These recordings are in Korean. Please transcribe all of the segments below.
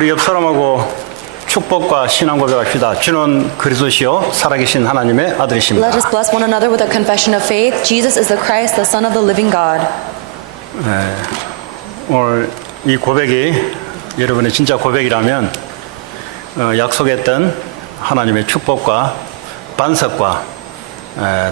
우리 옆 사람하고 축복과 신앙 고백합시다. 주는 그리스도시요 살아계신 하나님의 아들이십니다. Let us bless one another with a confession of faith. Jesus is the Christ, the Son of the living God. 오늘 이 고백이 여러분의 진짜 고백이라면 약속했던 하나님의 축복과 반석과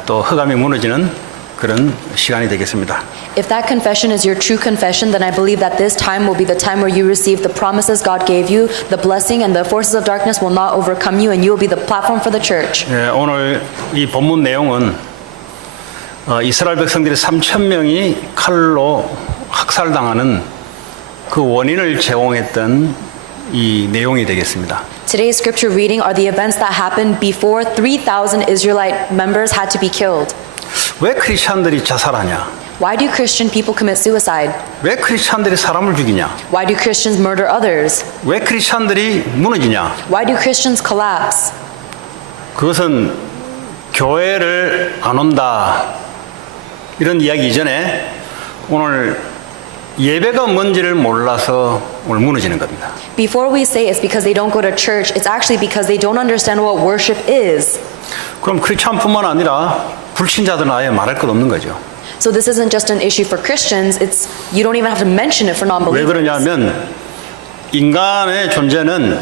또 흑암이 무너지는 그런 시간이 되겠습니다. If that confession is your true confession, then I believe that this time will be the time where you receive the promises God gave you, the blessing, and the forces of darkness will not overcome you, and you will be the platform for the church. 오늘 이 본문 내용은 이스라엘 백성들이 3,000명이 칼로 학살당하는 그 원인을 제공했던 이 내용이 되겠습니다. Today's scripture reading are the events that happened before 3,000 Israelite members had to be killed. 왜 크리스천들이 자살하냐? Why do Christian people commit suicide? 왜 크리스천들이 사람을 죽이냐? Why do Christians murder others? 왜 크리스천들이 무너지냐? Why do Christians collapse? 그것은 교회를 안 온다 이런 이야기 이전에 오늘 예배가 뭔지를 몰라서 오늘 무너지는 겁니다. Before we say it's because they don't go to church, it's actually because they don't understand what worship is. 그럼 크리스천뿐만 아니라 불신자들은 아예 말할 것 없는 거죠. So this isn't just an issue for Christians, it's you don't even have to mention it for 왜 non-believers. 그러냐면 인간의 존재는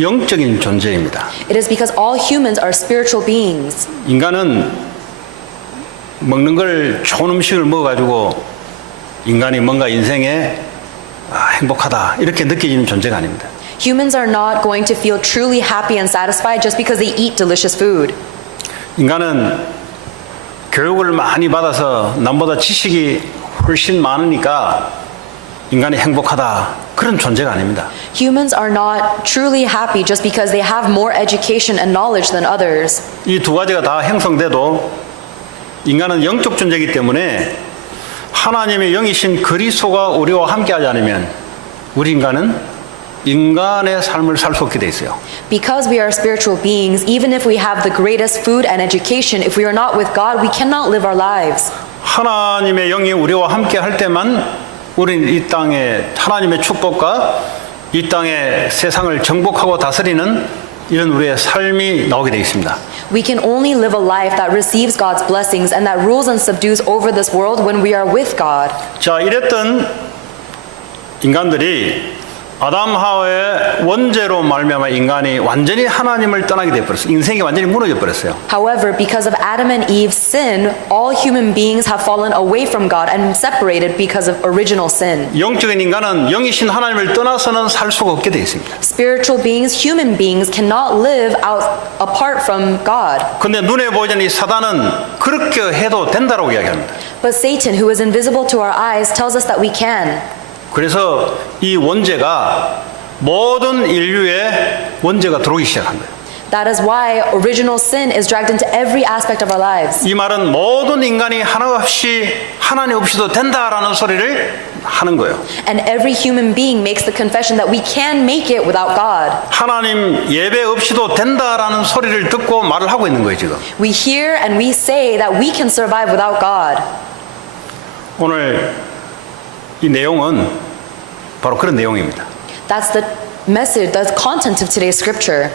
영적인 존재입니다. It is because all humans are spiritual beings. 인간은 먹는 걸 좋은 음식을 먹어가지고 인간이 뭔가 인생에 행복하다 이렇게 느껴지는 존재가 아닙니다. Humans are not going to feel truly happy and satisfied just because they eat delicious food. 인간은 교육을 많이 받아서 남보다 지식이 훨씬 많으니까 인간이 행복하다 그런 존재가 아닙니다. Humans are not truly happy just because they have more education and knowledge than others. 이 두 가지가 다 형성돼도 인간은 영적 존재이기 때문에 하나님의 영이신 그리스도가 우리와 함께하지 않으면 우리 인간은 인간의 삶을 살 수 없게 돼 있어요. Because we are spiritual beings, even if we have the greatest food and education, if we are not with God, we cannot live our lives. 하나님의 영이 우리와 함께 할 때만 우리는 이 땅에 하나님의 축복과 이 땅의 세상을 정복하고 다스리는 이런 우리의 삶이 나오게 되어 있습니다. We can only live a life that receives God's blessings and that rules and subdues over this world when we are with God. 자, 이랬던 인간들이 아담 하와의 원죄로 말미암아 인간이 완전히 하나님을 떠나게 되어 버렸어요. 인생이 완전히 무너져 버렸어요. However, because of Adam and Eve's sin, all human beings have fallen away from God and separated because of original sin. 영적인 인간은 영이신 하나님을 떠나서는 살 수가 없게 되어 있습니다. Spiritual beings, human beings cannot live out apart from God. 근데 눈에 보이는 이 사단은 그렇게 해도 된다라고 이야기합니다. But Satan, who is invisible to our eyes, tells us that we can. 그래서 이 원죄가 모든 인류의 원죄가 들어오기 시작한 거예요. That is why original sin is dragged into every aspect of our lives. 이 말은 모든 인간이 하나 없이 하나님 없이도 된다라는 소리를 하는 거예요. And every human being makes the confession that we can make it without God. 하나님 예배 없이도 된다라는 소리를 듣고 말을 하고 있는 거예요, 지금. We hear and we say that we can survive without God. 오늘 이 내용은 바로 그런 내용입니다. That's the message, the content of today's scripture.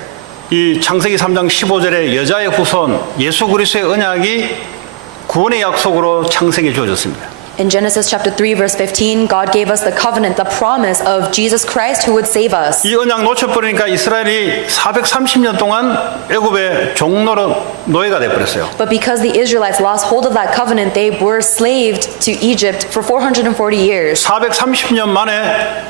이 창세기 3장 15절에 여자의 후손 예수 그리스도의 언약이 구원의 약속으로 창세기에 주어졌습니다. In Genesis chapter 3 verse 15, God gave us the covenant, the promise of Jesus Christ who would save us. 이 언약 놓쳐버리니까 이스라엘이 430년 동안 애굽의 종노릇 노예가 돼버렸어요. But because the Israelites lost hold of that covenant, they were slaved to Egypt for 440 years. 430년 만에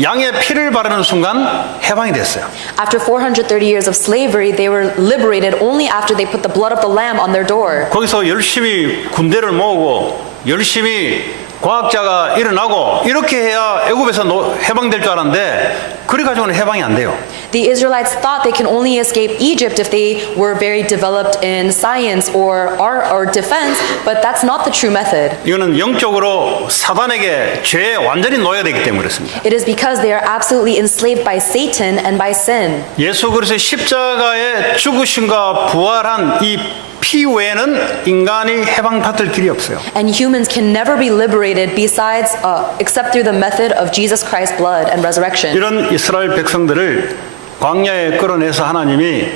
양의 피를 바르는 순간 해방이 됐어요. After 430 years of slavery, they were liberated only after they put the blood of the lamb on their door. 거기서 열심히 군대를 모으고 열심히 과학자가 일어나고 이렇게 해야 애굽에서 해방될 줄 알았는데 그래 가지고는 해방이 안 돼요. The Israelites thought they can only escape Egypt if they were very developed in science or art or defense, but that's not the true method. 이거는 영적으로 사단에게 죄에 완전히 놓여야 되기 때문에 그렇습니다. It is because they are absolutely enslaved by Satan and by sin. 예수 그리스도의 십자가의 죽으심과 부활한 이 피 외에는 인간이 해방받을 길이 없어요. And humans can never be liberated besides, except through the method of Jesus Christ's blood and resurrection. 이런 이스라엘 백성들을 광야에 끌어내서 하나님이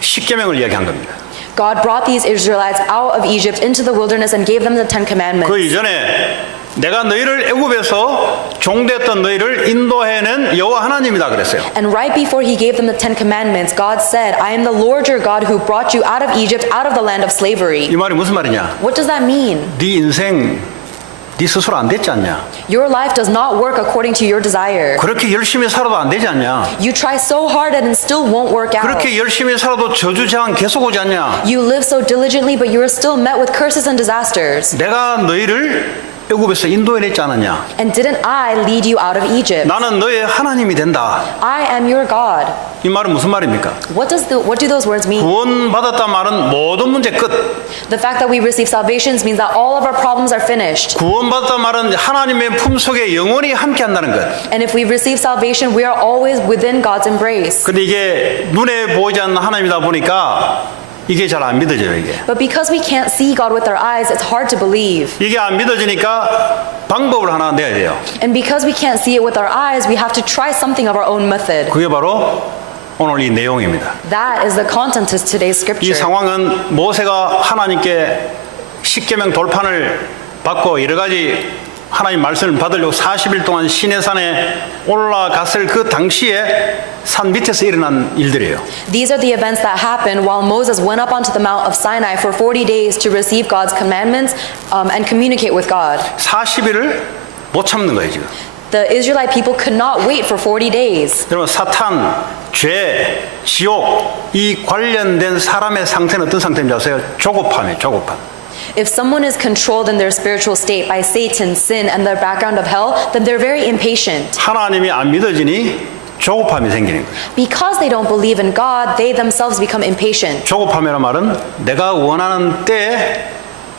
십계명을 이야기한 겁니다. God brought these Israelites out of Egypt into the wilderness and gave them the Ten Commandments. 그 이전에 내가 너희를 애굽에서 종됐던 너희를 인도해낸 여호와 하나님이다 그랬어요. And right before he gave them the Ten Commandments, God said, I am the Lord your God who brought you out of Egypt, out of the land of slavery. 이 말이 무슨 말이냐? What does that mean? 네 인생 네 스스로 안 됐지 않냐? Your life does not work according to your desire. 그렇게 열심히 살아도 안 되지 않냐? You try so hard and it still won't work out. 그렇게 열심히 살아도 저주 재앙 계속 오지 않냐? You live so diligently, but you are still met with curses and disasters. 내가 너희를 애굽에서 인도해냈지 않았냐? And didn't I lead you out of Egypt? 나는 너의 하나님이 된다. I am your God. 이 말은 무슨 말입니까? What do those words mean? 구원받았다 말은 모든 문제 끝. The fact that we receive salvation means that all of our problems are finished. 구원받았다 말은 하나님의 품속에 영원히 함께한다는 것. And if we receive salvation, we are always within God's embrace. 근데 이게 눈에 보이지 않는 하나님이다 보니까 이게 잘 안 믿어져요, 이게. But because we can't see God with our eyes, it's hard to believe. 이게 안 믿어지니까 방법을 하나 내야 돼요. And because we can't see it with our eyes, we have to try something of our own method. 그게 바로 오늘 이 내용입니다. That is the content of today's 이 scripture. 상황은 모세가 하나님께 십계명 돌판을 받고 여러 가지 하나님 말씀을 받으려고 40일 동안 시내산에 올라갔을 그 당시에 산 밑에서 일어난 일들이에요. These are the events that happened while Moses went up onto the Mount of Sinai for 40 days to receive God's commandments and communicate with God. 40일을 못 참는 거예요, 지금. The Israelite people could not wait for 40 days. 여러분, 사탄, 죄, 지옥 이 관련된 사람의 상태는 어떤 상태인지 아세요? 조급함이에요, 조급함. If someone is controlled in their spiritual state by Satan, sin, and the background of hell, then they're very impatient. 하나님이 안 믿어지니 조급함이 생기는 거예요. Because they don't believe in God, they themselves become impatient. 조급함이란 말은 내가 원하는 때에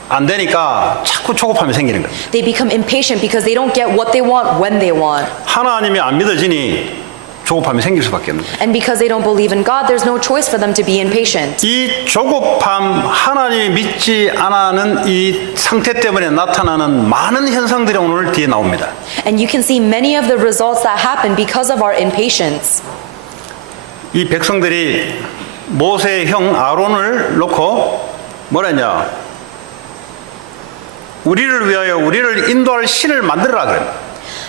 안 되니까 자꾸 조급함이 생기는 거예요. They become impatient because they don't get what they want when they want. 하나님이 안 믿어지니 조급함이 생길 수밖에 없는 거예요. And because they don't believe in God, there's no choice for them to be impatient. 이 조급함, 하나님이 믿지 않는 이 상태 때문에 나타나는 많은 현상들이 오늘 뒤에 나옵니다. And you can see many of the results that happen because of our impatience. 이 백성들이 모세의 형 아론을 놓고 뭐라 했냐? 우리를 위하여 우리를 인도할 신을 만들어라 그래요.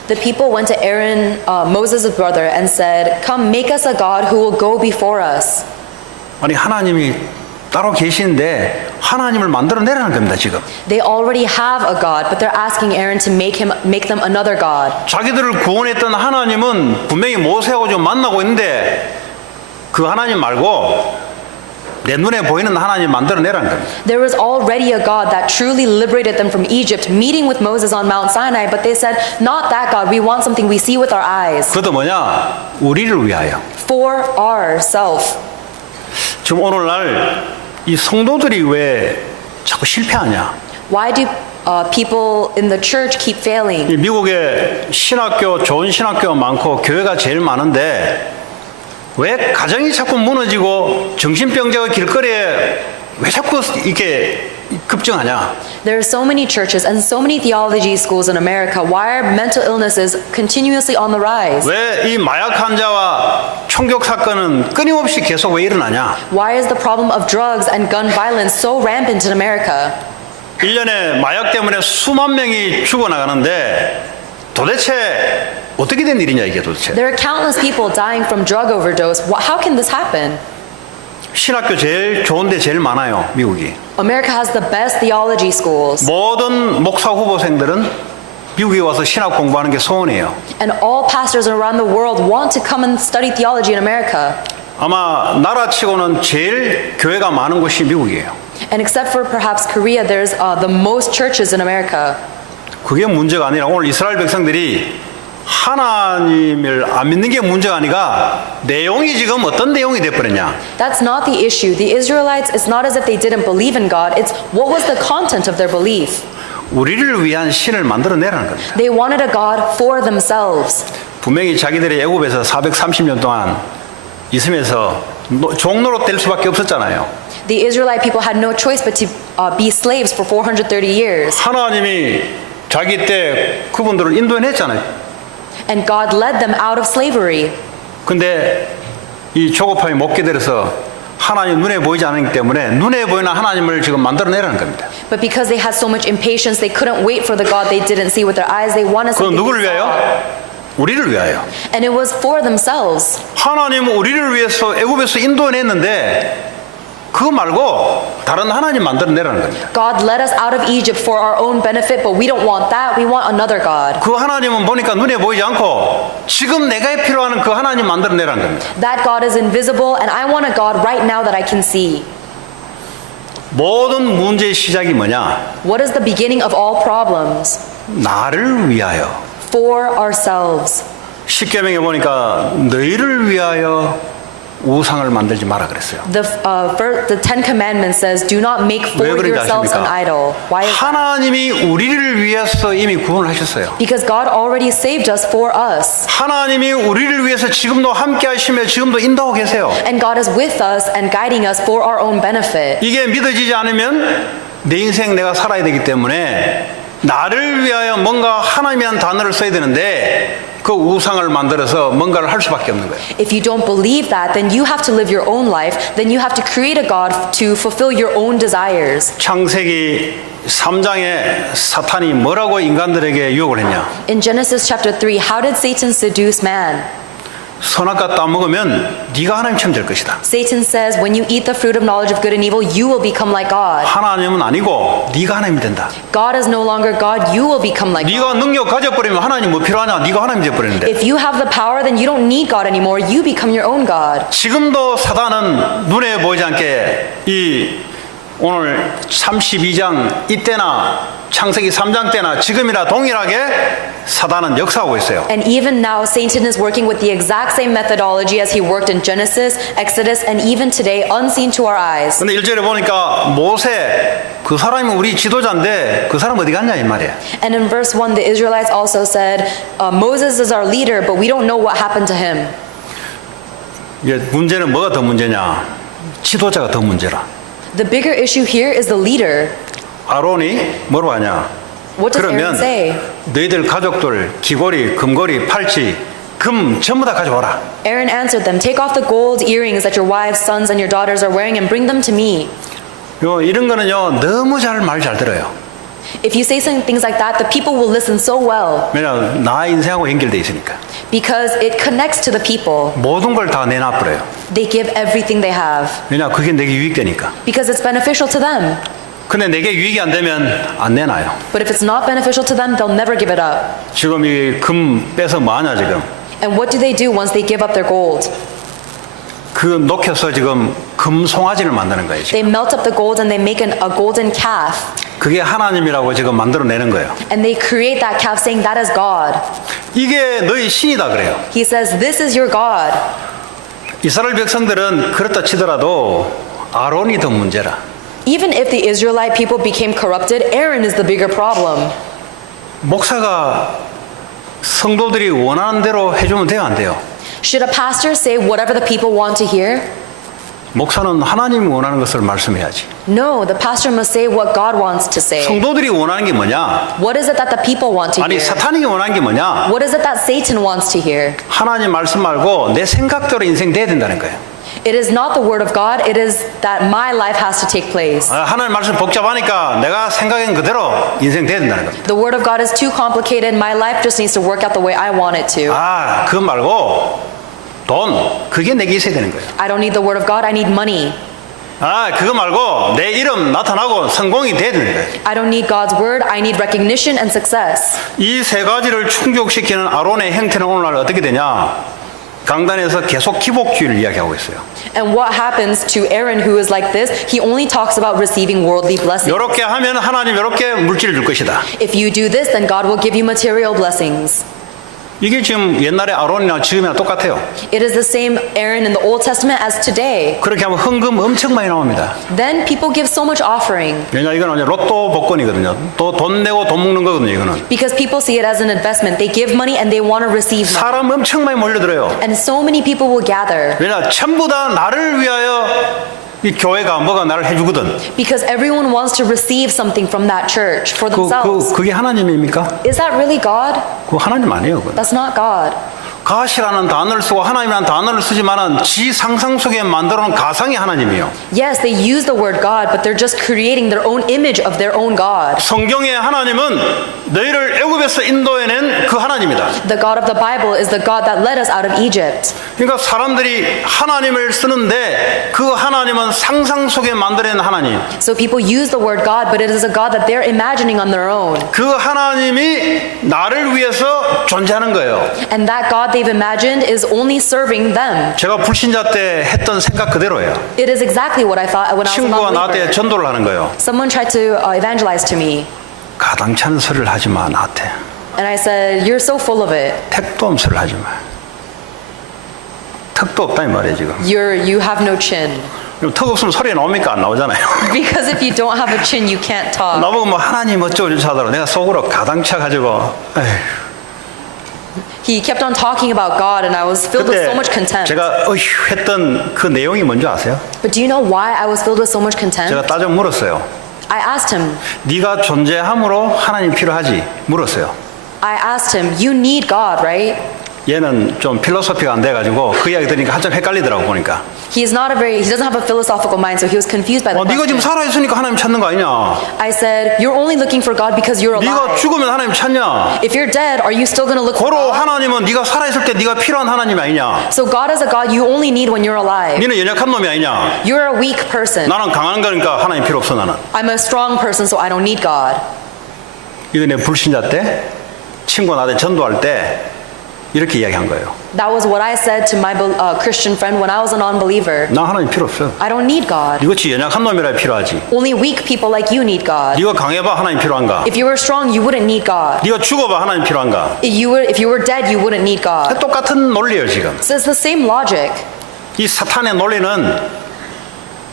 The people went to Aaron, Moses' brother, and said, "Come, make us a god who will go before us." 아니 하나님이 따로 계시는데 하나님을 만들어내라는 겁니다 지금. They already have a god, but they're asking Aaron to make them another god. 자기들을 구원했던 하나님은 분명히 모세하고 좀 만나고 있는데 그 하나님 말고 내 눈에 보이는 하나님 만들어내라는 겁니다. There was already a God that truly liberated them from Egypt, meeting with Moses on Mount Sinai, but they said, "Not that God, we want something we see with our eyes." 그것도 뭐냐? 우리를 위하여. For ourselves. 지금 오늘날 이 성도들이 왜 자꾸 실패하냐? Why do people in the church keep failing? 이 미국에 신학교, 좋은 신학교가 많고 교회가 제일 많은데 왜 가정이 자꾸 무너지고 정신병자가 길거리에 왜 자꾸 이렇게 급증하냐? There are so many churches and so many theology schools in America. Why are mental illnesses continuously on the rise? 왜 이 마약 환자와 총격 사건은 끊임없이 계속 왜 일어나냐? Why is the problem of drugs and gun violence so rampant in America? 1년에 마약 때문에 수만 명이 죽어나가는데 도대체 어떻게 된 일이냐 이게 도대체. There are countless people dying from drug overdose. How can this happen? 신학교 제일 좋은데 제일 많아요 미국이. America has the best theology schools. 모든 목사 후보생들은 미국에 와서 신학 공부하는 게 소원이에요. And all pastors around the world want to come and study theology in America. 아마 나라치고는 제일 교회가 많은 곳이 미국이에요. And except for perhaps Korea, there's the most churches in America. 그게 문제가 아니라 오늘 이스라엘 백성들이 하나님을 안 믿는 게 문제가 아니라 내용이 지금 어떤 내용이 돼버렸냐. That's not the issue. The Israelites, it's not as if they didn't believe in God. It's what was the content of their belief. 우리를 위한 신을 만들어내라는 겁니다. They wanted a God for themselves. 분명히 자기들이 애굽에서 430년 동안 있으면서 종로로 될 수밖에 없었잖아요. The Israelite people had no choice but to be slaves for 430 years. 하나님이 자기 때 그분들을 인도해냈잖아요. And God led them out of slavery. 근데 이 조급함이 못 기다려서 하나님 눈에 보이지 않기 때문에 눈에 보이는 하나님을 지금 만들어내라는 겁니다. But because they had so much impatience, they couldn't wait for the God they didn't see with their eyes. They wanted 그건 something 누구를 they 위하여? saw. 우리를 위하여. And it was for themselves. 하나님은 우리를 위해서 애굽에서 인도해냈는데 그거 말고 다른 하나님 만들어내라는 겁니다. God led us out of Egypt for our own benefit, but we don't want that. We want another God. 그 하나님은 보니까 눈에 보이지 않고 지금 내가 필요한 그 하나님 만들어내라는 겁니다. That God is invisible, and I want a God right now that I can see. 모든 문제의 시작이 뭐냐? What is the beginning of all problems? 나를 위하여. For ourselves. 십계명에 보니까 너희를 위하여 우상을 만들지 마라 그랬어요. The Ten Commandments says, "Do not make for 왜 그런지 yourselves an 아십니까? idol." Why is that? 하나님이 우리를 위해서 이미 구원을 하셨어요. Because God already saved us for us, 하나님이 우리를 위해서 지금도 함께 하시며 지금도 인도하고 계세요. and God is with us and guiding us for our own benefit. 이게 믿어지지 않으면 내 인생 내가 살아야 되기 때문에 나를 위하여 뭔가 하나님이라는 단어를 써야 되는데 그 우상을 만들어서 뭔가를 할 수밖에 없는 거예요. If you don't believe that, then you have to live your own life. Then you have to create a God to fulfill your own desires. 창세기 3장에 사탄이 뭐라고 인간들에게 유혹을 했냐? In Genesis chapter 3, how did Satan seduce man? 선악과 따먹으면 네가 하나님처럼 될 것이다. Satan says, when you eat the fruit of knowledge of good and evil, you will become like God. 하나님은 아니고 네가 하나님이 된다. God is no longer God, you will become like God. 네가 능력 가져버리면 하나님 뭐 필요하냐? 네가 하나님 돼버리는데. If you have the power, then you don't need God anymore. You become your own God. 지금도 사단은 눈에 보이지 않게 이 오늘 32장 이때나 창세기 3장 때나 지금이나 동일하게 사단은 역사하고 있어요. And even now, Satan is working with the exact same methodology as he worked in Genesis, Exodus, and even today, unseen to our eyes. 근데 1절에 보니까 모세 그 사람이 우리 지도자인데 그 사람 어디 갔냐 이 말이에요. And in verse 1, the Israelites also said, Moses is our leader, but we don't know what happened to him. 이게 문제는 뭐가 더 문제냐? 지도자가 더 문제라. The bigger issue here is the leader. 아론이 뭐로 하냐? What does Aaron 그러면 say? 너희들 가족들 귀걸이, 금걸이, 팔찌, 금 전부 다 가져와라. Aaron answered them, take off the gold earrings that your wives, sons, and your daughters are wearing and bring them to me. 이런 거는요 너무 말 잘 들어요. If you say some things like that, the people will listen so well 왜냐 나 인생하고 연결돼 있으니까. because it connects to the people. 모든 걸 다 내놔버려요. They give everything they have 왜냐 그게 내게 유익되니까. because it's beneficial to them. 근데 내게 유익이 안 되면 안 내놔요. But if it's not beneficial to them, they'll never give it up. 지금 이 금 빼서 뭐하냐 지금. And what do they do once they give up their gold? 그 녹여서 지금 금 송아지를 만드는 거예요. 지금. They melt up the gold and they make a golden calf. 그게 하나님이라고 지금 만들어내는 거예요. And they create that calf saying that is God. 이게 너희 신이다 그래요. He says, this is your God. 이스라엘 백성들은 그렇다 치더라도 아론이 더 문제라. Even if the Israelite people became corrupted, Aaron is the bigger problem. 목사가 성도들이 원하는 대로 해주면 돼요 안 돼요? Should a pastor say whatever the people want to hear? 목사는 하나님이 원하는 것을 말씀해야지. No, the pastor must say what God wants to say. 성도들이 원하는 게 뭐냐? What is it that the people want to 아니 hear? 사탄이 원하는 게 뭐냐? What is it that Satan wants to hear? 하나님 말씀 말고 내 생각대로 인생 돼야 된다는 거예요. It is not the word of God, it is that my life has to take place. 하나님 말씀 복잡하니까 내가 생각한 그대로 인생 돼야 된다는 겁니다. The word of God is too complicated, my life just needs to work out the way I want it to. 그거 말고 돈 그게 내게 있어야 되는 거예요. I don't need the word of God, I need money. 그거 말고 내 이름 나타나고 성공이 돼야 되는 거예요. I don't need God's word, I need recognition and success. 이 세 가지를 충족시키는 아론의 형태는 오늘날 어떻게 되냐? 강단에서 계속 기복주의를 이야기하고 있어요. And what happens to Aaron who is like this? He only talks about receiving worldly blessings. 이렇게 하면 하나님 이렇게 물질을 줄 것이다. If you do this, then God will give you material blessings. 이게 지금 옛날에 아론이나 지금이나 똑같아요. It is the same Aaron in the Old Testament as today. 그렇게 하면 헌금 엄청 많이 나옵니다. Then people give so much offering 왜냐 이거는 이제 로또 복권이거든요. 또 돈 내고 돈 먹는 거거든요. 이거는 because people see it as an investment. They give money and they want to receive money. 사람 엄청 많이 몰려들어요. And so many people will gather 왜냐 전부 다 나를 위하여 이 교회가 뭐가 나를 해주거든. Because everyone wants to receive something from that church for themselves. 그게 하나님입니까? Is that really God? 그거 하나님 아니에요. 그건. That's not God. 가시라는 단어를 쓰고 하나님이라는 단어를 쓰지만은 지 상상 속에 만들어놓은 가상이 하나님이에요. Yes, they use the word God, but they're just creating their own image of their own God. 성경의 하나님은 너희를 애굽에서 인도해낸 그 하나님이다. The God of the Bible is the God that led us out of Egypt. 그러니까 사람들이 하나님을 쓰는데 그 하나님은 상상 속에 만들어낸 하나님. So people use the word God, but it is a God that they're imagining on their own. 그 하나님이 나를 위해서 존재하는 거예요. And that God they've imagined is only serving them. 제가 불신자 때 했던 생각 그대로예요. It is exactly what I thought when I was a 친구가 나한테 non-believer. 전도를 하는 거예요. Someone tried to evangelize to me, 가당치 않은 소리를 하지 마 나한테. and I said, "You're so full of it. 택도 없는 소리를 하지 마. 턱도 없다 이 말이에요 지금. You have no chin." 그럼 턱 없으면 소리 나옵니까? 안 나오잖아요. Because if you don't have a chin, you can't talk. 나보고 뭐 하나님 어쩌고 저쩌고 하더라고. 내가 속으로 가당차 가지고 에휴. He kept on talking about God, and I was filled with 그때 so much contempt. 제가 어휴 했던 그 내용이 뭔지 아세요? But do you know why I was filled with so much contempt? 제가 따져 물었어요. I asked him. 네가 존재함으로 하나님 필요하지? 물었어요. I asked him, "You need God, right?" 얘는 좀 필로소피가 안 돼가지고 그 이야기 들으니까 한참 헷갈리더라고 보니까. He doesn't have a philosophical mind, so he was confused by the 네가 지금 question. 살아있으니까 하나님 찾는 거 아니냐? I said, "You're only looking for God because you're 네가 alive. 죽으면 하나님 찾냐? If you're dead, are you still going to look for 고로 God?" 하나님은 네가 살아있을 때 네가 필요한 하나님이 아니냐? So God is a God you only need when you're alive. 너는 연약한 놈이 아니냐? You're a weak person. 나는 강한 거니까 하나님 필요 없어 나는. I'm a strong person, so I don't need God. 이거 내 불신자 때 친구 나한테 전도할 때 이렇게 이야기한 거예요. That was what I said to my Christian friend when I was a non-believer. 나 하나님 필요 없어. I don't need God. 이것이 연약한 놈이라 필요하지. Only weak people like you need God. 네가 강해봐 하나님 필요한가? If you were strong, you wouldn't need God. 네가 죽어봐 하나님 필요한가? If you were dead, you wouldn't need God. 똑같은 논리예요 지금. So it's the same logic. 이 사탄의 논리는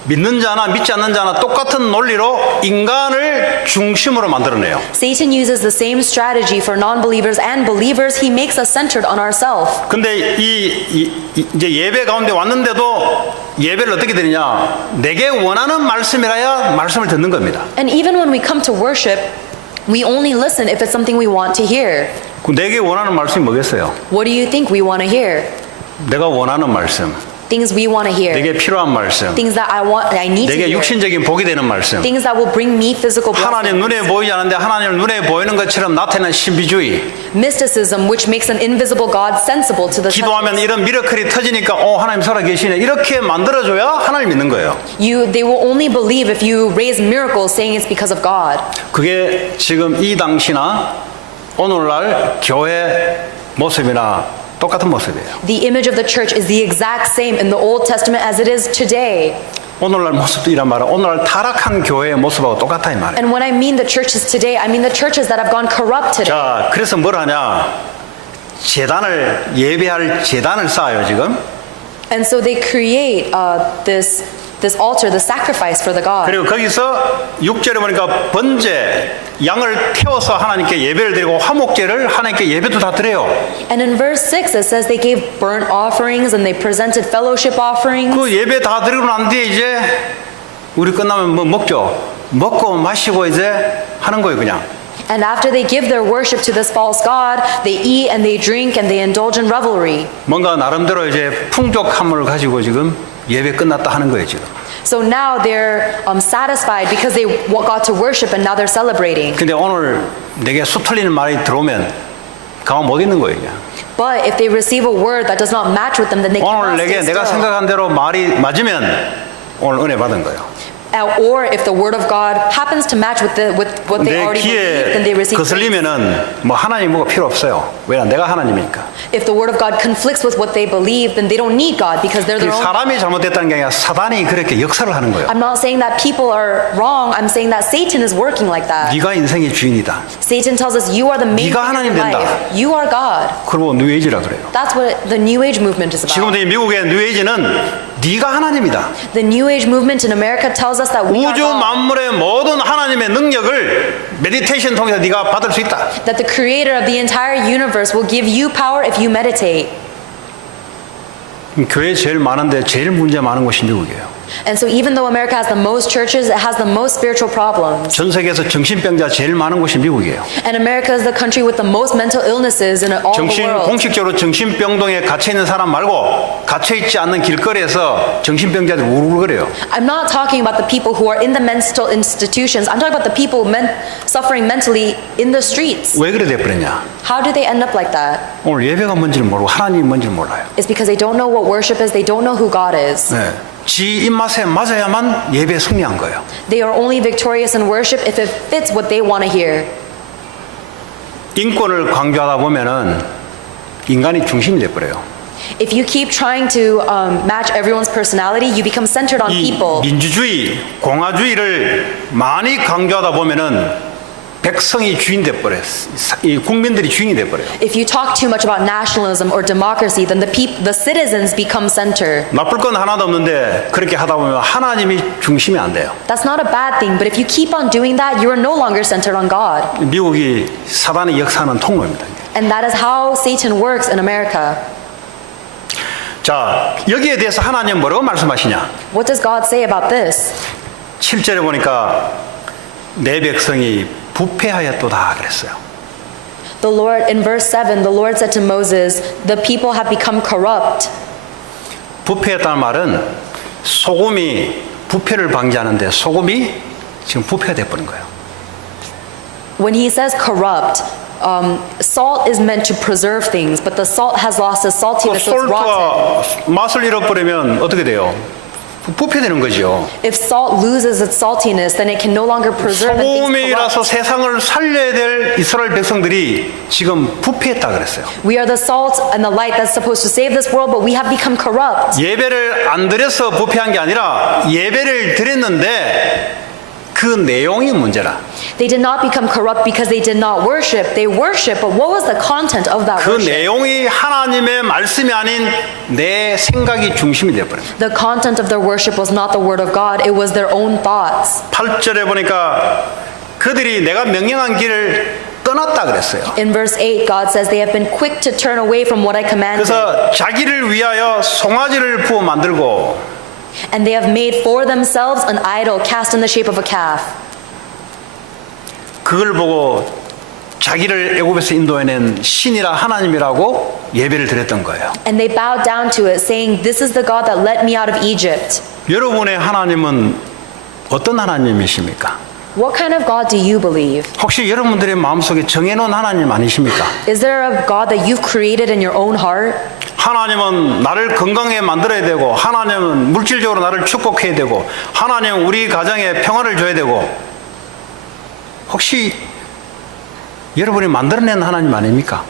믿는 자나 믿지 않는 자나 똑같은 논리로 인간을 중심으로 만들어내요. Satan uses the same strategy for non-believers and believers. He makes us centered on ourselves. 근데 이제 예배 가운데 왔는데도 예배를 어떻게 드리냐? 내게 원하는 말씀이라야 말씀을 듣는 겁니다. And even when we come to worship, we only listen if it's something we want to hear. 내게 원하는 말씀이 뭐겠어요? What do you think we want to hear? 내가 원하는 말씀, Things we want to hear. 내게 필요한 말씀, Things that I need to 내게 hear. 육신적인 복이 되는 말씀. Things that will bring me physical 하나님 blessings. 눈에 보이지 않는데 하나님을 눈에 보이는 것처럼 나타내는 신비주의. Mysticism, which makes an invisible God sensible to the 기도하면 senses. 이런 미러클이 터지니까 하나님 살아계시네. 이렇게 만들어줘야 하나님 믿는 거예요. They will only believe if you raise miracles saying it's because of God. 그게 지금 이 당시나 오늘날 교회 모습이나 똑같은 모습이에요. The image of the church is the exact same in the Old Testament as it is today. 오늘날 모습도 이란 말은 오늘날 타락한 교회의 모습하고 똑같아 이 말이에요. And when I mean the churches today, I mean the churches that have gone corrupt today. 자, 그래서 뭘 하냐? 예배할 제단을 쌓아요 지금. And so they create this altar, the sacrifice for the God. 그리고 거기서 6절에 보니까 번제 양을 태워서 하나님께 예배를 드리고 화목제를 하나님께 예배도 다 드려요. And in verse 6 it says they gave burnt offerings and they presented fellowship offerings. 그 예배 다 드리고 난 뒤에 이제 우리 끝나면 뭐 먹죠. 먹고 마시고 이제 하는 거예요 그냥. And after they give their worship to this false god, they eat and they drink and they indulge in revelry. 뭔가 나름대로 이제 풍족함을 가지고 지금 예배 끝났다 하는 거예요 지금. So now they're satisfied because they got to worship and now they're celebrating. 근데 오늘 내게 수틀리는 말이 들어오면 가만 못 있는 거예요 그냥. But if they receive a word that does not match with them, then they 오늘 cannot 내게 stay 내가 still. 생각한 대로 말이 맞으면 오늘 은혜 받은 거예요. Or if the word of God happens to match with what they 내 already believe, then 귀에 they receive grace. 거슬리면은 뭐 하나님 뭐가 필요 없어요. 왜냐 내가 하나님이니까. If the word of God conflicts with what they believe, then they don't need God because they're their own. 사람이 잘못됐다는 게 아니라 사단이 그렇게 역사를 하는 거예요. I'm not saying that people are wrong. I'm saying that Satan is working like that. 네가 인생의 주인이다. Satan tells us you are the main 네가 figure in 하나님 된다. life. You are God. 그리고 뉴에이지라 그래요. That's what the New Age movement is about. 지금도 이 미국의 뉴에이지는 네가 하나님이다. The New Age movement in America tells us that we are 우주 God. 만물의 모든 하나님의 능력을 메디테이션 통해서 네가 받을 수 있다. That the creator of the entire universe will give you power if you meditate. 교회 제일 많은데 제일 문제 많은 곳이 미국이에요. And so even though America has the most churches, it has the most spiritual problems. 전 세계에서 정신병자 제일 많은 곳이 미국이에요. And America is the country with the most mental illnesses in all the world. 공식적으로 정신병동에 gat혀 있는 사람 말고 gat혀 있지 않는 길거리에서 정신병자들이 우르르거려요. I'm not talking about the people who are in the mental institutions. I'm talking about the people suffering mentally in the streets. 왜 그래 돼버렸냐? How do they end up like that? 오늘 예배가 뭔지를 모르고 하나님이 뭔지를 몰라요. It's because they don't know what worship is. They don't know who God is. 네. 지 입맛에 맞아야만 예배에 승리한 거예요. They are only victorious in worship if it fits what they want to hear. 인권을 강조하다 보면은 인간이 중심이 돼버려요. If you keep trying to match everyone's personality, you become centered on 이 people. 민주주의, 공화주의를 많이 강조하다 보면은 백성이 주인 돼버려요. 이 국민들이 주인이 돼버려요. If you talk too much about nationalism or democracy, then the citizens become center. 나쁠 건 하나도 없는데 그렇게 하다 보면 하나님이 중심이 안 돼요. That's not a bad thing, but if you keep on doing that, you are no longer centered on God. 미국이 사단의 역사는 통로입니다. And that is how Satan works in America. 자, 여기에 대해서 하나님 뭐라고 말씀하시냐? What does God say about this? 7절에 보니까 내 백성이 부패하였도다 그랬어요. The Lord, in verse 7, the Lord said to Moses, the people have become corrupt. 부패했다는 말은 소금이 부패를 방지하는데 소금이 지금 부패가 돼버린 거예요. When he says corrupt, salt is meant to preserve things, but the salt has lost its saltiness, so it's rotten. 솔트가 맛을 잃어버리면 어떻게 돼요? 부패되는 거죠. If salt loses its saltiness, then it can no longer preserve and things corrupt. 소금이라서 세상을 살려야 될 이스라엘 백성들이 지금 부패했다 그랬어요. We are the salt and the light that's supposed to save this world, but we have become corrupt. 예배를 안 드려서 부패한 게 아니라 예배를 드렸는데 그 내용이 문제라. They did not become corrupt because they did not worship. They worship, but what was the content of that 그 worship? 내용이 하나님의 말씀이 아닌 내 생각이 중심이 되어버려요. The content of their worship was not the word of God. It was their own thoughts. 8절에 보니까 그들이 내가 명령한 길을 떠났다 그랬어요. In verse 8, God says they have been quick to turn away from what I commanded. 그래서 자기를 위하여 송아지를 부어 만들고 And they have made for themselves an idol cast in the shape of a calf. 그걸 보고 자기를 애굽에서 인도해낸 신이라 하나님이라고 예배를 드렸던 거예요. And they bowed down to it, saying, This is the God that led me out of Egypt. 여러분의 하나님은 어떤 하나님이십니까? What kind of God do you believe? 혹시 여러분들의 마음속에 정해놓은 하나님 아니십니까? Is there a God that you've created in your own heart? 하나님은 나를 건강하게 만들어야 되고 하나님은 물질적으로 나를 축복해야 되고 하나님은 우리 가정에 평화를 줘야 되고 혹시 여러분이 만들어낸 하나님 아닙니까?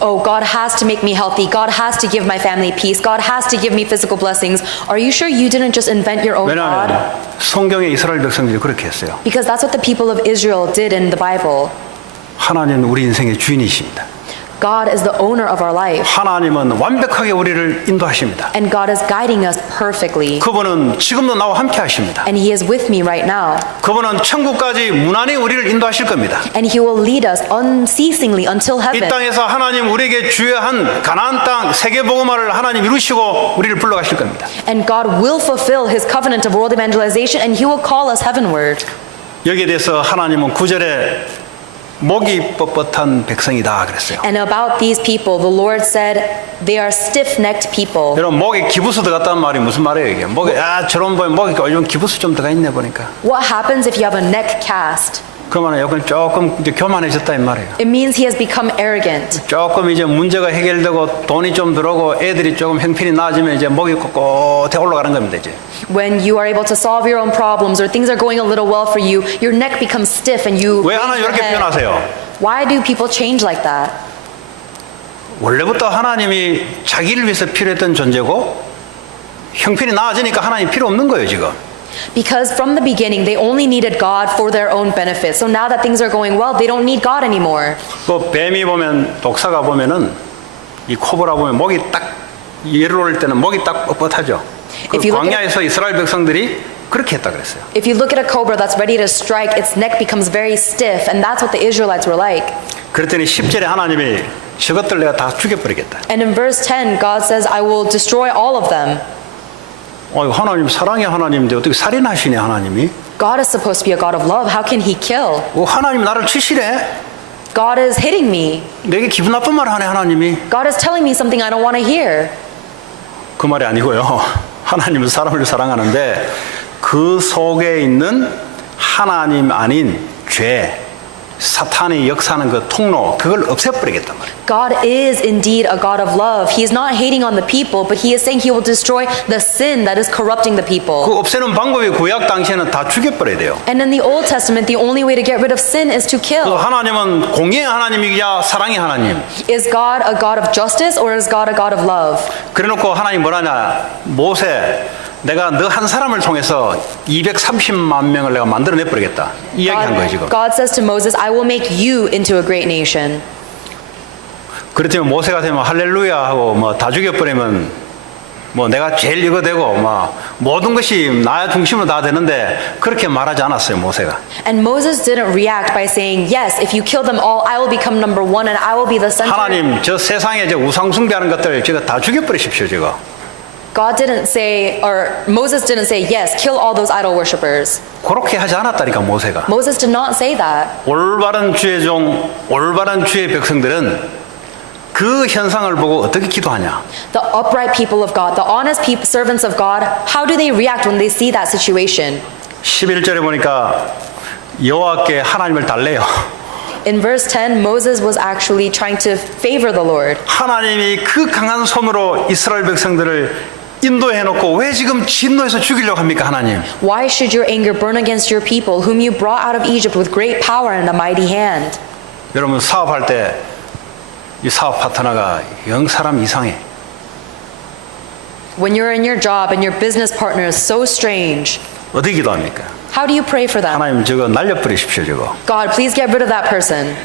Oh, God has to make me healthy. God has to give my family peace. God has to give me physical blessings. Are you sure you didn't just invent your own God? 왜냐하면 성경의 이스라엘 백성들이 그렇게 했어요. Because that's what the people of Israel did in the Bible. 하나님은 우리 인생의 주인이십니다. God is the owner of our life. 하나님은 완벽하게 우리를 인도하십니다. And God is guiding us perfectly. 그분은 지금도 나와 함께 하십니다. And He is with me right now. 그분은 천국까지 무난히 우리를 인도하실 겁니다. And He will lead us unceasingly until 이 heaven. 땅에서 하나님 우리에게 주여한 가나안 땅 세계복음화를 하나님 이루시고 우리를 불러가실 겁니다. And God will fulfill His covenant of world evangelization and He will call us heavenward. 여기에 대해서 하나님은 9절에 목이 뻣뻣한 백성이다 그랬어요. And about these people, the Lord said, they are stiff-necked people. 여러분 목에 기부스 들어갔다는 말이 무슨 말이에요 이게? 목에 저런 보면 목에 좀 기부스 좀 들어가 있네 보니까. What happens if you have a neck cast? 그러면 여기 조금 이제 교만해졌다 이 말이에요. It means he has become arrogant. 조금 이제 문제가 해결되고 돈이 좀 들어오고 애들이 조금 형편이 나아지면 이제 목이 꼿꼿해 올라가는 겁니다 이제. When you are able to solve your own problems or things are going a little well for you, your neck becomes stiff and you 왜 raise 하나 your 이렇게 head. 표현하세요? Why do people change like that? 원래부터 하나님이 자기를 위해서 필요했던 존재고 형편이 나아지니까 하나님 필요 없는 거예요 지금. Because from the beginning, they only needed God for their own benefit. So now that things are going well, they don't need God anymore. 그 뱀이 보면 독사가 보면은 이 코브라 보면 목이 딱 예를 올릴 때는 목이 딱 뻣뻣하죠. 그 If you look at- 광야에서 이스라엘 백성들이 그렇게 했다 그랬어요. If you look at a cobra that's ready to strike, its neck becomes very stiff, and that's what the Israelites were like. 그랬더니 10절에 하나님이 저것들 내가 다 죽여버리겠다. And in verse 10, God says, I will destroy all of them. 하나님 사랑의 하나님인데 어떻게 살인하시네 하나님이? God is supposed to be a God of love. How can he kill? 하나님 나를 치시래? God is hitting me. 내게 기분 나쁜 말 하네 하나님이. God is telling me something I don't want to hear. 그 말이 아니고요. 하나님은 사람을 사랑하는데 그 속에 있는 하나님 아닌 죄, 사탄이 역사하는 그 통로 그걸 없애버리겠단 말이에요. God is indeed a God of love. He is not hating on the people, but he is saying he will destroy the sin that is corrupting the people. 그 없애는 방법이 구약 당시에는 다 죽여버려야 돼요. And in the Old Testament, the only way to get rid of sin is to 그 kill. 하나님은 공의의 하나님이야 사랑의 하나님. Is God a God of justice or is God a God of love? 그래놓고 하나님 뭐라냐? 모세, 내가 너 한 사람을 통해서 230만 명을 내가 만들어내 버리겠다. 이야기한 거예요 지금. God says to Moses, I will make you into a great nation. 그렇다면 모세가 되면 할렐루야 하고 뭐 다 죽여버리면 뭐 내가 제일 이거 되고 막 모든 것이 나 중심으로 다 되는데 그렇게 말하지 않았어요 모세가. And Moses didn't react by saying, yes, if you kill them all, I will become number one and I will be the center. 하나님 저 세상에 저 우상 숭배하는 것들 제가 다 죽여버리십시오 지금. God didn't say, or Moses didn't say, yes, kill all those idol worshippers. 그렇게 하지 않았다니까 모세가. Moses did not say that. 올바른 주의 종, 올바른 주의 백성들은 그 현상을 보고 어떻게 기도하냐? The upright people of God, the honest servants of God, how do they react when they see that situation? 11절에 보니까 여호와께 하나님을 달래요. In verse 10, Moses was actually trying to favor the Lord. 하나님이 그 강한 손으로 이스라엘 백성들을 인도해놓고 왜 지금 진노해서 죽이려고 합니까 하나님? Why should your anger burn against your people, whom you brought out of Egypt with great power and a mighty hand? 여러분 사업할 때 이 사업 파트너가 영 사람 이상해. When you're in your job and your business partner is so strange, 어떻게 기도합니까? how do you pray for them? 하나님 저거 날려버리십시오 저거. God, please get rid of that person.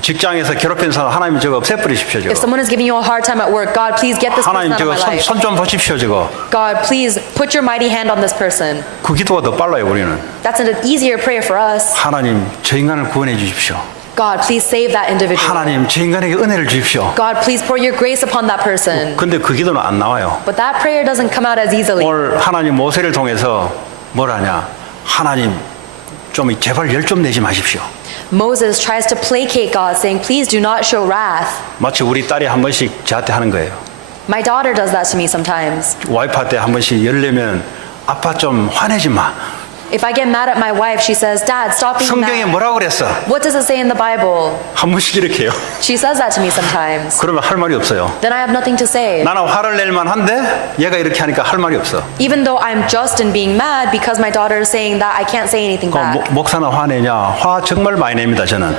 직장에서 괴롭힌 사람 하나님 저거 없애버리십시오 If 저거. someone is giving you a hard time at work, God, please get this person 하나님 out of 저거 my life. 손 좀 보십시오 저거. God, please put your mighty hand on this person. 그 기도가 더 빨라요 우리는. That's an easier prayer for us. 하나님 저 인간을 구원해 주십시오. God, please save that individual. 하나님 저 인간에게 은혜를 주십시오. God, please pour your grace upon that person. 근데 그 기도는 안 나와요. But that prayer doesn't come out as easily. 오늘 하나님 모세를 통해서 뭘 하냐? 하나님 좀 제발 열 좀 내지 마십시오. Moses tries to placate God, saying, please do not show wrath. 마치 우리 딸이 한 번씩 저한테 하는 거예요. My daughter does that to me sometimes. 와이프한테 한 번씩 열내면 아빠 좀 화내지 마. If I get mad at my wife, she says, Dad, stop being 성경에 mad. 뭐라고 그랬어? What does it say in the Bible? 한 번씩 이렇게 해요. She says that to me sometimes. 그러면 할 말이 없어요. Then I have nothing to say. 나는 화를 낼만 한데 얘가 이렇게 하니까 할 말이 없어. Even though I'm just in being mad because my daughter is saying that, I can't say anything back. 목사는 화내냐? 화 정말 많이 냅니다 저는.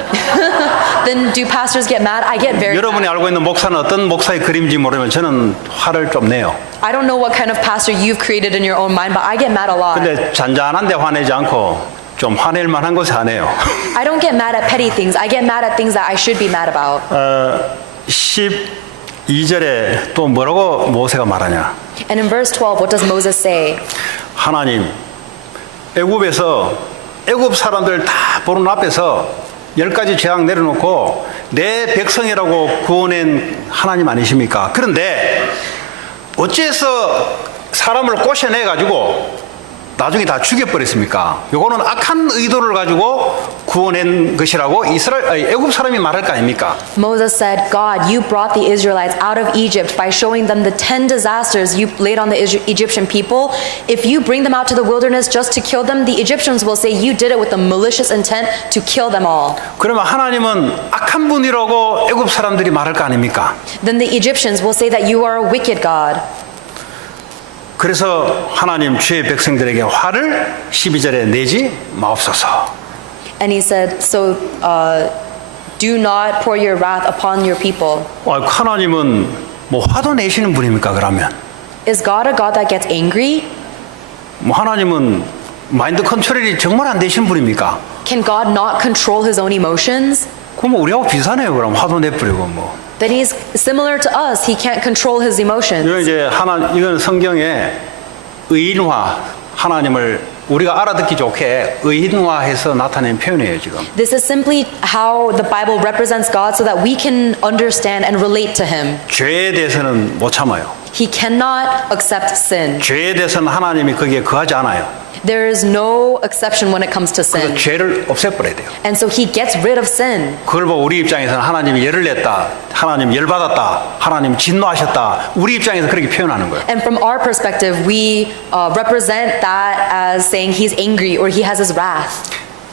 Then do pastors get mad? I get very 여러분이 mad. 알고 있는 목사는 어떤 목사의 그림인지 모르면 저는 화를 좀 내요. I don't know what kind of pastor you've created in your own mind, but I get mad a lot. 근데 잔잔한데 화내지 않고 좀 화낼 만한 것에 화내요. I don't get mad at petty things. I get mad at things that I should be mad about. 12절에 또 뭐라고 모세가 말하냐? And in verse 12, what does Moses say? 하나님, 애굽에서 애굽 사람들 다 보는 앞에서 10가지 재앙 내려놓고 내 백성이라고 구원한 하나님 아니십니까? 그런데 어째서 사람을 꼬셔내가지고 나중에 다 죽여버렸습니까? 요거는 악한 의도를 가지고 구원한 것이라고 애굽 사람이 말할 거 아닙니까? Moses said, God, you brought the Israelites out of Egypt by showing them the 10 disasters you laid on the Egyptian people. If you bring them out to the wilderness just to kill them, the Egyptians will say you did it with a malicious intent to kill them all. 그러면 하나님은 악한 분이라고 애굽 사람들이 말할 거 아닙니까? Then the Egyptians will say that you are a wicked God. 그래서 하나님 주의 백성들에게 화를 12절에 내지 마옵소서. And he said, so do not pour your wrath upon your people. 하나님은 뭐 화도 내시는 분입니까 그러면? Is God a God that gets angry? 뭐 하나님은 마인드 컨트롤이 정말 안 되시는 분입니까? Can God not control his own emotions? 그럼 우리하고 비슷하네요. 그럼 화도 내버리고 뭐. Then he's similar to us. He can't control his emotions. 이건 이제 이건 성경에 의인화 하나님을 우리가 알아듣기 좋게 의인화해서 나타낸 표현이에요 지금. This is simply how the Bible represents God so that we can understand and relate to him. 죄에 대해서는 못 참아요. He cannot accept sin. 죄에 대해서는 하나님이 거기에 거하지 않아요. There is no exception when it comes to 그래서 sin. 죄를 없애버려야 돼요. And so he gets rid of sin. 그걸 보고 우리 입장에서는 하나님이 열을 냈다, 하나님 열받았다, 하나님 진노하셨다, 우리 입장에서 그렇게 표현하는 거예요. And from our perspective, we represent that as saying he's angry or he has his wrath.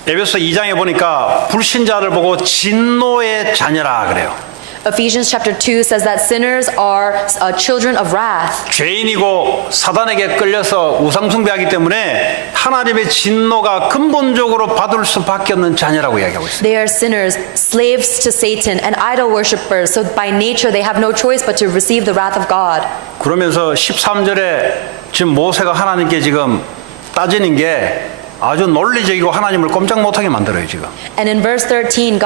에베소 2장에 보니까 불신자를 보고 진노의 자녀라 그래요. Ephesians chapter 2 says that sinners are children of wrath. 죄인이고 사단에게 끌려서 우상숭배하기 때문에 하나님의 진노가 근본적으로 받을 수밖에 없는 자녀라고 이야기하고 있어요. They are sinners, slaves to Satan, and idol worshippers. So by nature, they have no choice but to receive the wrath of God. 그러면서 13절에 지금 모세가 하나님께 지금 따지는 게 아주 논리적이고 하나님을 꼼짝 못하게 만들어요 지금. And in verse 13,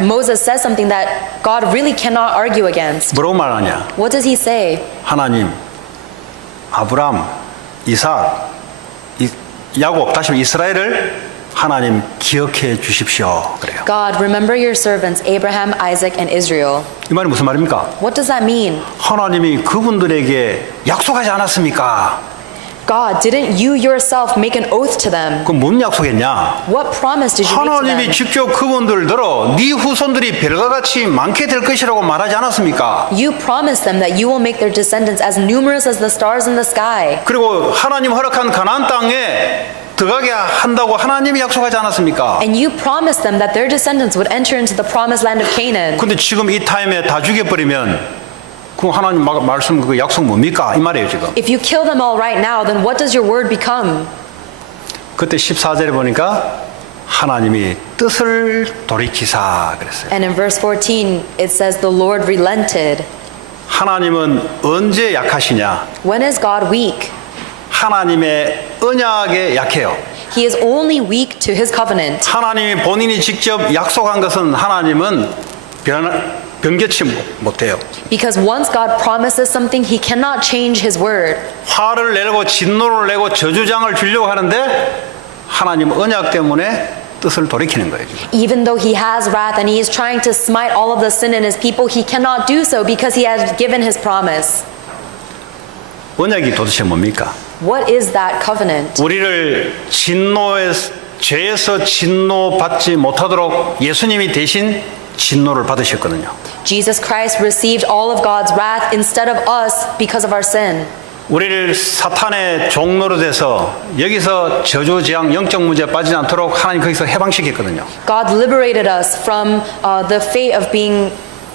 Moses says something that God really cannot argue against. 뭐라고 말하냐? What does he say? 하나님, 아브람, 이삭, 야곱, 다시 이스라엘을 하나님 기억해 주십시오. 그래요. God, remember your servants, Abraham, Isaac, and Israel. 이 말이 무슨 말입니까? What does that mean? 하나님이 그분들에게 약속하지 않았습니까? God, didn't you yourself make an oath to them? 그럼 뭔 약속했냐? What promise did you make to 하나님이 them? 직접 그분들더러 네 후손들이 별과 같이 많게 될 것이라고 말하지 않았습니까? You promised them that you will make their descendants as numerous as the stars in the sky. 그리고 하나님 허락한 가나안 땅에 들어가게 한다고 하나님이 약속하지 않았습니까? And you promised them that their descendants would enter into the promised land of Canaan. 근데 지금 이 타임에 다 죽여버리면 그 하나님 말씀 그 약속 뭡니까? 이 말이에요 지금. If you kill them all right now, then what does your word become? 그때 14절에 보니까 하나님이 뜻을 돌이키사 그랬어요. And in verse 14, it says the Lord relented. 하나님은 언제 약하시냐? When is God weak? 하나님의 언약에 약해요. He is only weak to his covenant. 하나님이 본인이 직접 약속한 것은 하나님은 변개치 못해요. Because once God promises something, he cannot change his word. 화를 내고 진노를 내고 저주장을 주려고 하는데 하나님 언약 때문에 뜻을 돌이키는 거예요. 지금. Even though he has wrath and he is trying to smite all of the sin in his people, he cannot do so because he has given his promise. 언약이 도대체 뭡니까? What is that covenant? 우리를 죄에서 진노받지 못하도록 예수님이 대신 진노를 받으셨거든요. Jesus Christ received all of God's wrath instead of us because of our sin. 우리를 사탄의 종로로 돼서 여기서 저주 재앙 영적 문제에 빠지지 않도록 하나님 거기서 해방시켰거든요. God liberated us from the fate of being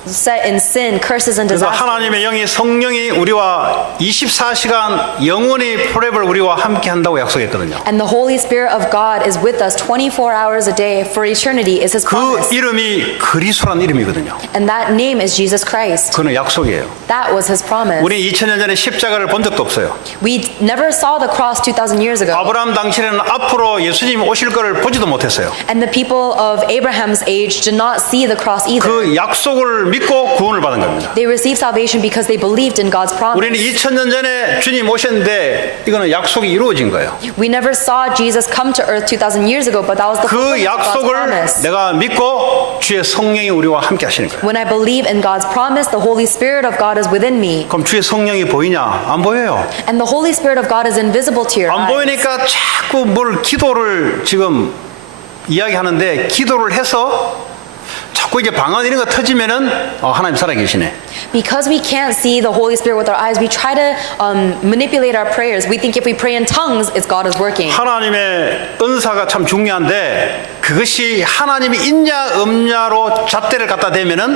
set in sin, curses and 그래서 disaster. 하나님의 영이 성령이 우리와 24시간 영원히 forever 우리와 함께 한다고 약속했거든요. And the Holy Spirit of God is with us 24 hours a day for eternity is his 그 promise. 이름이 그리스도라는 이름이거든요. And that name is Jesus Christ. 그는 약속이에요. That was his promise. 우리 2000년 전에 십자가를 본 적도 없어요. We never saw the cross 2,000 years ago. 아브라함 당시에는 앞으로 예수님 오실 거를 보지도 못했어요. And the people of Abraham's age did not see the cross either. 그 약속을 믿고 구원을 받은 겁니다. They received salvation because they believed in God's promise. 우리는 2000년 전에 주님 오셨는데 이거는 약속이 이루어진 거예요. We never saw Jesus come to earth 2,000 years ago, but that was the 그 fulfillment of God's 약속을 promise. 내가 믿고 주의 성령이 우리와 함께 하시는 거예요. When I believe in God's promise, the Holy Spirit of God is within me. 그럼 주의 성령이 보이냐? 안 보여요. And the Holy Spirit of God is invisible to your 안 eyes. 보이니까 자꾸 뭘 기도를 지금 이야기하는데 기도를 해서 자꾸 이제 방언 이런 거 터지면은 하나님 살아계시네. Because we can't see the Holy Spirit with our eyes, we try to manipulate our prayers. We think if we pray in tongues, it's God is working. 하나님의 은사가 참 중요한데 그것이 하나님이 있냐 없냐로 잣대를 갖다 대면은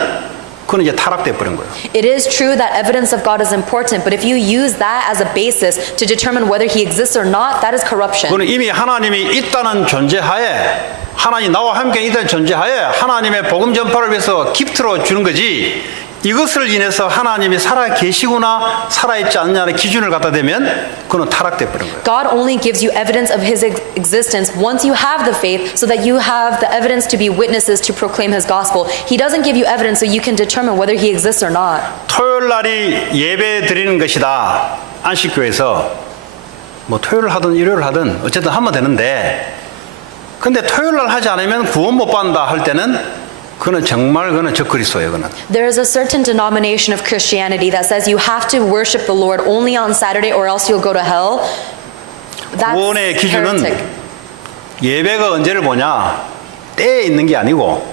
그건 이제 타락돼 버린 거예요. It is true that evidence of God is important, but if you use that as a basis to determine whether He exists or not, that is corruption. 그건 이미 하나님이 있다는 존재하에 하나님 나와 함께 있다는 존재하에 하나님의 복음 전파를 위해서 기프트로 주는 거지 이것을 인해서 하나님이 살아 계시구나 살아있지 않냐는 기준을 갖다 대면 그건 타락돼 버린 거예요. God only gives you evidence of His existence once you have the faith so that you have the evidence to be witnesses to proclaim His gospel. He doesn't give you evidence so you can determine whether He exists or not. 토요일 날이 예배 드리는 것이다. 안식교에서 뭐 토요일을 하든 일요일을 하든 어쨌든 하면 되는데 근데 토요일 날 하지 않으면 구원 못 받는다 할 때는 그는 정말 그는 적그리스도예요. 그는. There is a certain denomination of Christianity that says you have to worship the Lord only on Saturday or else you'll go to hell. 구원의 That's 기준은 heretic. 예배가 언제를 보냐? 때에 있는 게 아니고,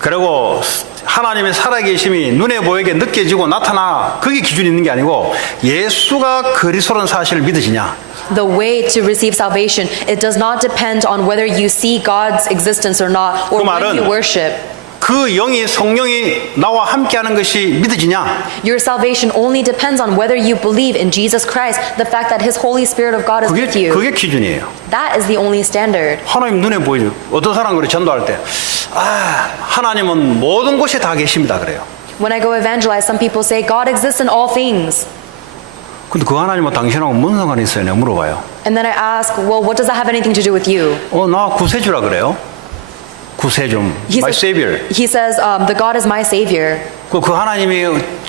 그리고 하나님의 살아계심이 눈에 보이게 느껴지고 나타나 그게 기준이 있는 게 아니고, 예수가 그리스도라는 사실을 믿으시냐? The way to receive salvation, it does not depend on whether you see God's existence or not, or 그 when 말은 you worship. 그 영이 성령이 나와 함께하는 것이 믿어지냐? Your salvation only depends on whether you believe in Jesus Christ, the fact that His Holy Spirit of God is with you. 그게 기준이에요. That is the only standard. 하나님 눈에 보이죠. 어떤 사람 그래 전도할 때, 하나님은 모든 곳에 다 계십니다 그래요. When I go evangelize, some people say God exists in all things. 근데 그 하나님은 당신하고 뭔 상관이 있어요? 내가 물어봐요. And then I ask, well, what does that have anything to do with you? 나 구세주라 그래요. 구세주, my savior. He says, the God is my savior. 그 하나님이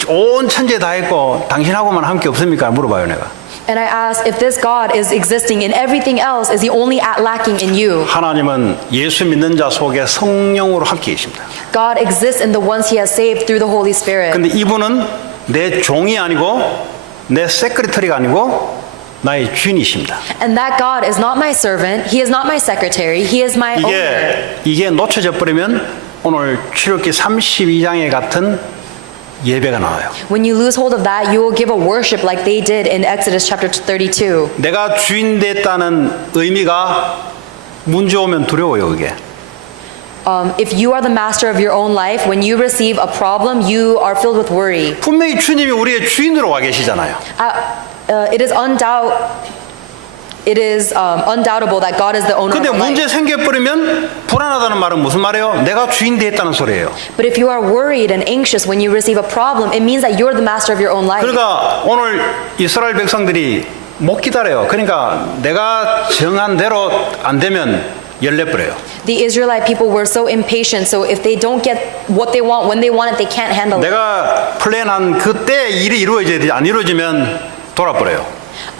온 천지에 다 있고 당신하고만 함께 없습니까? 물어봐요 내가. And I ask, if this God is existing in everything else, is He only lacking in you? 하나님은 예수 믿는 자 속에 성령으로 함께 계십니다. God exists in the ones He has saved through the Holy Spirit. 근데 이분은 내 종이 아니고 내 세크리터리가 아니고 나의 주인이십니다. And that God is not my servant, He is not my secretary, He is my owner. 이게 놓쳐져 버리면 오늘 출애굽기 32장에 같은 예배가 나와요. When you lose hold of that, you will give a worship like they did in Exodus chapter 32. 내가 주인 됐다는 의미가 문제 오면 두려워요, 그게. If you are the master of your own life, when you receive a problem, you are filled with worry. 분명히 주님이 우리의 주인으로 와 계시잖아요. It is undoubtable that God is the owner of 근데 our life. 문제 생겨버리면 불안하다는 말은 무슨 말이에요? 내가 주인 됐다는 소리예요. But if you are worried and anxious when you receive a problem, it means that you're the master of your own life. 그러니까 오늘 이스라엘 백성들이 못 기다려요. 그러니까 내가 정한 대로 안 되면 열내버려요. The Israelite people were so impatient, so if they don't get what they want when they want it, they can't handle it. 내가 플랜한 그때 일이 이루어져야 되지 안 이루어지면 돌아버려요.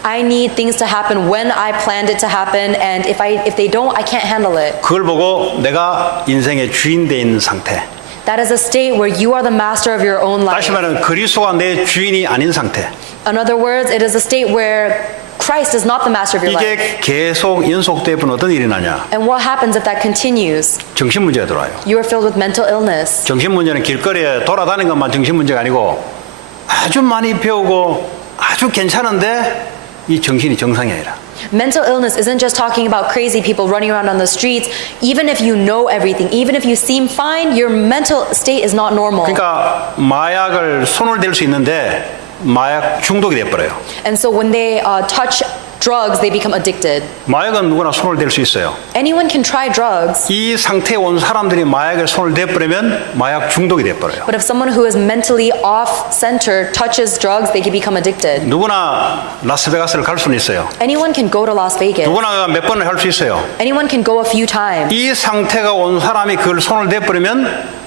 I need things to happen when I planned it to happen, and if they don't, I can't handle it. 그걸 보고 내가 인생의 주인 돼 있는 상태. That is a state where you are the master of your own life. 다시 말하면 그리스도가 내 주인이 아닌 상태. In other words, it is a state where Christ is not the master of your life. 이게 계속 연속되면 어떤 일이 나냐? And what happens if that continues? 정신 문제가 들어와요. You are filled with mental illness. 정신 문제는 길거리에 돌아다니는 것만 정신 문제가 아니고 아주 많이 배우고 아주 괜찮은데 이 정신이 정상이 아니라. Mental illness isn't just talking about crazy people running around on the streets. Even if you know everything, even if you seem fine, your mental state is not normal. 그러니까 마약을 손을 댈 수 있는데 마약 중독이 돼버려요. And so when they touch drugs, they become addicted. 마약은 누구나 손을 댈 수 있어요. Anyone can try drugs. 이 상태에 온 사람들이 마약에 손을 대버리면 마약 중독이 돼버려요. But if someone who is mentally off center touches drugs, they can become addicted. 누구나 라스베가스를 갈 수는 있어요. Anyone can go to Las Vegas. 누구나 몇 번을 할 수 있어요. Anyone can go a few times. 이 상태가 온 사람이 그걸 손을 대버리면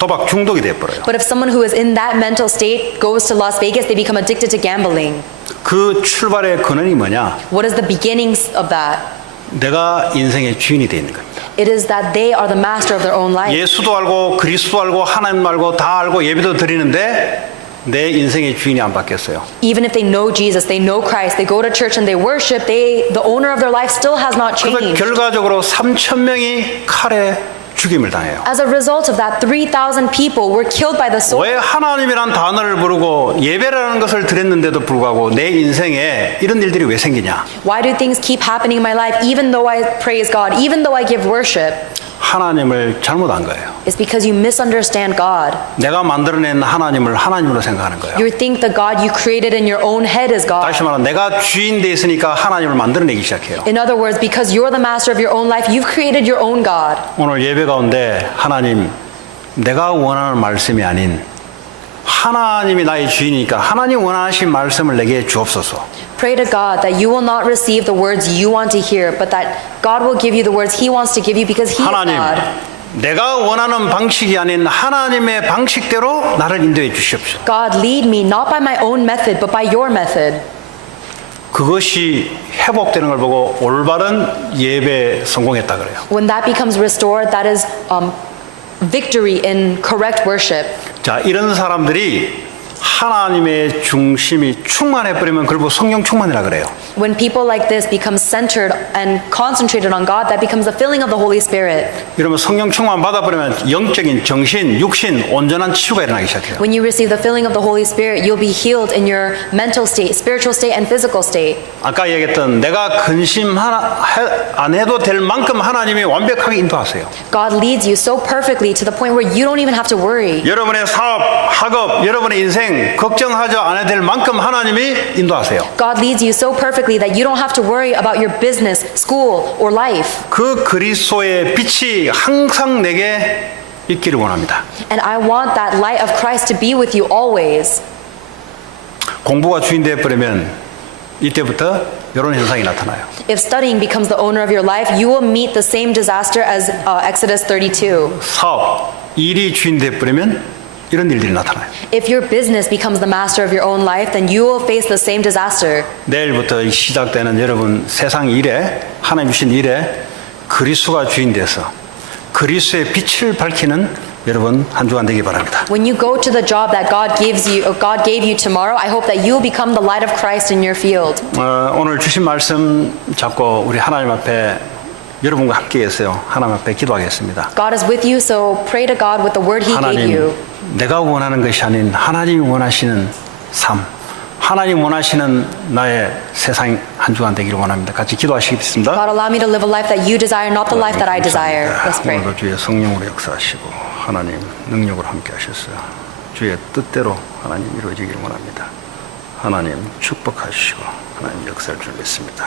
도박 중독이 돼버려요. But if someone who is in that mental state goes to Las Vegas, they become addicted to gambling. 그 출발의 근원이 뭐냐? What is the beginnings of that? 내가 인생의 주인이 되어 있는 겁니다. It is that they are the master of their own life. 예수도 알고 그리스도 알고 하나님 알고 다 알고 예배도 드리는데 내 인생의 주인이 안 바뀌었어요. Even if they know Jesus, they know Christ, they go to church and they worship, the owner of their life still has not 그래서 changed. 결과적으로 3,000명이 칼에 죽임을 당해요. As a result of that, 3,000 people were killed by the sword. 왜 하나님이란 단어를 부르고 예배라는 것을 드렸는데도 불구하고 내 인생에 이런 일들이 왜 생기냐? Why do things keep happening in my life even though I praise God, even though I give worship? 하나님을 잘못한 거예요. It's because you misunderstand God. 내가 만들어낸 하나님을 하나님으로 생각하는 거예요. You think the God you created in your own head is God. 다시 말하면 내가 주인 돼 있으니까 하나님을 만들어내기 시작해요. In other words, because you're the master of your own life, you've created your own God. 오늘 예배 가운데 하나님 내가 원하는 말씀이 아닌 하나님이 나의 주인이니까 하나님 원하신 말씀을 내게 주옵소서. Pray to God that you will not receive the words you want to hear, but that God will give you the words He wants to give you because He is 하나님 God. 내가 원하는 방식이 아닌 하나님의 방식대로 나를 인도해 주십시오. God, lead me not by my own method, but by your method. 그것이 회복되는 걸 보고 올바른 예배에 성공했다 그래요. When that becomes restored, that is victory in correct worship. 자, 이런 사람들이 하나님의 중심이 충만해버리면 그걸 보고 성령 충만이라 그래요. When people like this become centered and concentrated on God, that becomes the filling of the Holy Spirit. 이러면 성령 충만 받아버리면 영적인, 정신, 육신 온전한 치유가 일어나기 시작해요. When you receive the filling of the Holy Spirit, you'll be healed in your mental state, spiritual state, and physical state. 아까 얘기했던 내가 근심 안 해도 될 만큼 하나님이 완벽하게 인도하세요. God leads you so perfectly to the point where you don't even have to worry. 여러분의 사업, 학업, 여러분의 인생 걱정하지 않아야 될 만큼 하나님이 인도하세요. God leads you so perfectly that you don't have to worry about your business, school, or life. 그 그리스도의 빛이 항상 내게 있기를 원합니다. And I want that light of Christ to be with you always. 공부가 주인 되어버리면 이때부터 이런 현상이 나타나요. If studying becomes the owner of your life, you will meet the same disaster as Exodus 32. 사업, 일이 주인 되어버리면 이런 일들이 나타나요. If your business becomes the master of your own life, then you will face the same disaster. 내일부터 시작되는 여러분 세상 일에 하나님 주신 일에 그리스도가 주인 돼서 그리스도의 빛을 밝히는 여러분 한 주간 되기 바랍니다. When you go to the job that God gave you tomorrow, I hope that you will become the light of Christ in your field. 오늘 주신 말씀 잡고 우리 하나님 앞에 여러분과 함께 계세요. 하나님 앞에 기도하겠습니다. God is with you, so pray to God with the word He gave you. 하나님, 내가 원하는 것이 아닌 하나님이 원하시는 삶, 하나님 원하시는 나의 세상 한 주간 되기를 원합니다. 같이 기도하시겠습니다. God, allow me to live a life that you desire, not the life that I desire. Let's pray. 오늘도 주의 성령으로 역사하시고 하나님 능력으로 함께 하셨어요. 주의 뜻대로 하나님 이루어지기를 원합니다. 하나님 축복하시고 하나님 역사를 주겠습니다.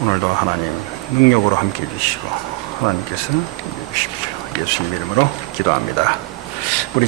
오늘도 하나님 능력으로 함께 해주시고 하나님께서 이루십시오. 예수님 이름으로 기도합니다. 우리